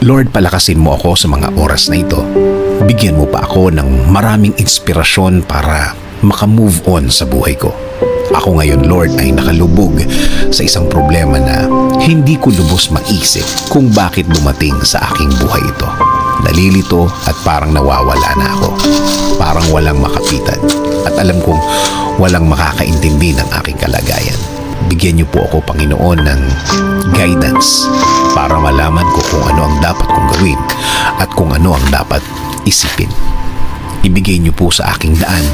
Lord, palakasin mo ako sa mga oras na ito. Bigyan mo pa ako ng maraming inspirasyon para makamove on sa buhay ko. Ako ngayon, Lord, ay nakalubog sa isang problema na hindi ko lubos maisip kung bakit dumating sa aking buhay ito. Nalilito at parang nawawala na ako. Parang walang makapitan. At alam kong walang makakaintindi ng aking kalagayan. Bigyan niyo po ako, Panginoon, ng guidance para malaman ko kung ano ang dapat kong gawin at kung ano ang dapat isipin. Ibigay niyo po sa aking daan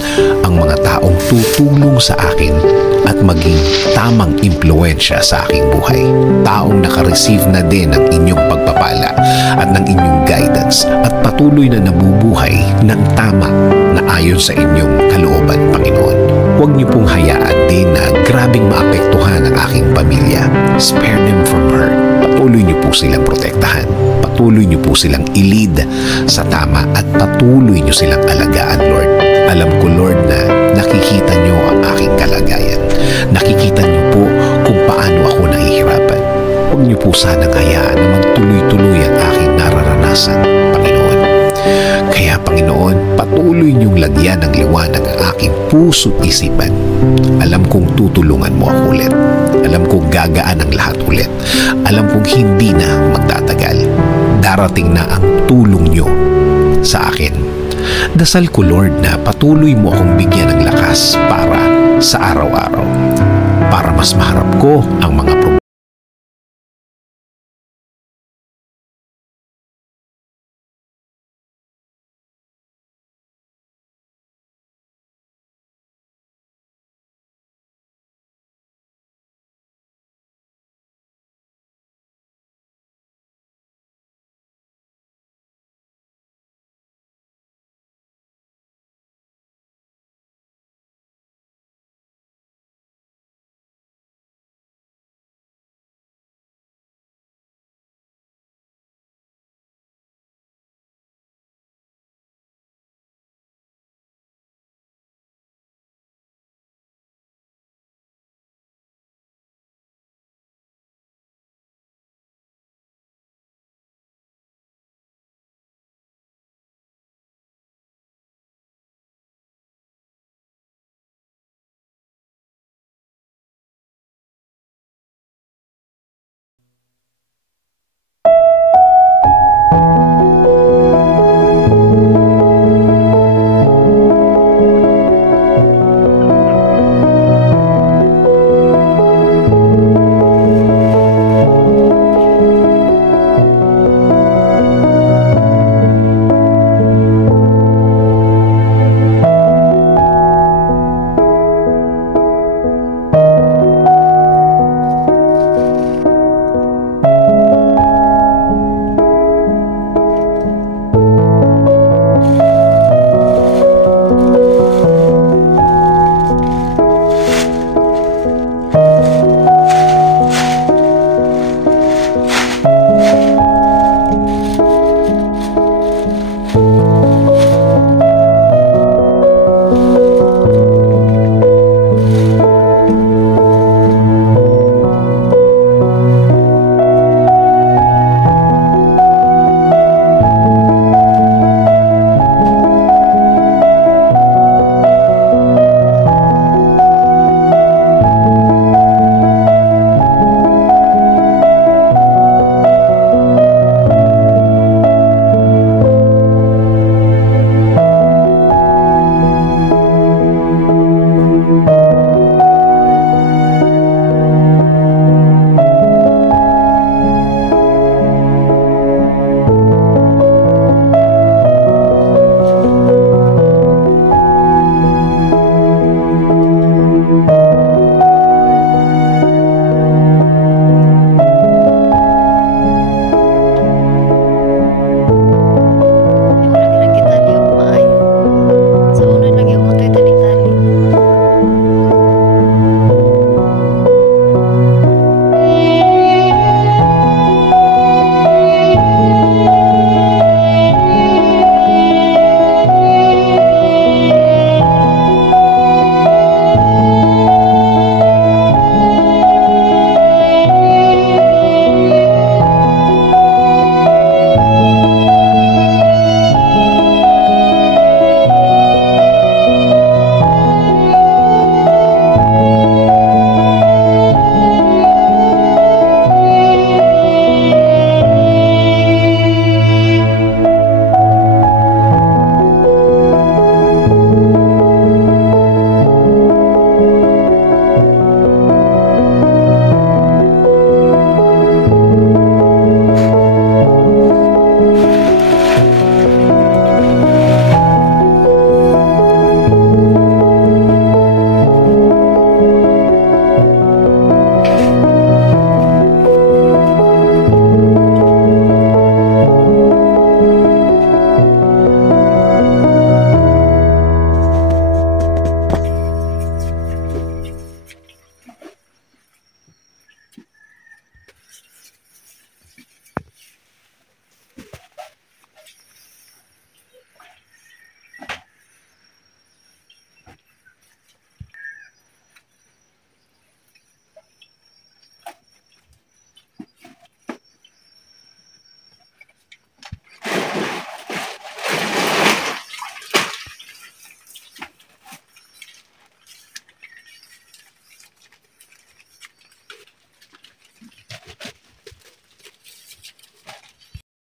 ang mga taong tutulong sa akin at maging tamang impluensya sa aking buhay. Taong nakareceive na din ng inyong pagpapala at ng inyong guidance at patuloy na nabubuhay ng tama na ayon sa inyong kalooban, Panginoon. Huwag niyo pong hayaan din na grabing maapektuhan ang aking pamilya. Spare them from hurt. Patuloy niyo po silang protektahan. Patuloy niyo po silang i-lead sa tama at patuloy niyo silang alagaan, Lord. Alam ko, Lord, na nakikita niyo ang aking kalagayan. Nakikita niyo po kung paano ako nahihirapan. Huwag niyo po sanang hayaan na magtuloy-tuloy ang aking nararanasan, Panginoon. Kaya, Panginoon, patuloy niyong lagyan ng liwanag ang aking puso't isipan. Alam kong tutulungan mo ako ulit. Alam kong gagaan ang lahat ulit. Alam kong hindi na magtatagal. Darating na ang tulong niyo sa akin. Dasal ko, Lord, na patuloy mo akong bigyan ng lakas para sa araw-araw. Para mas maharap ko ang mga problema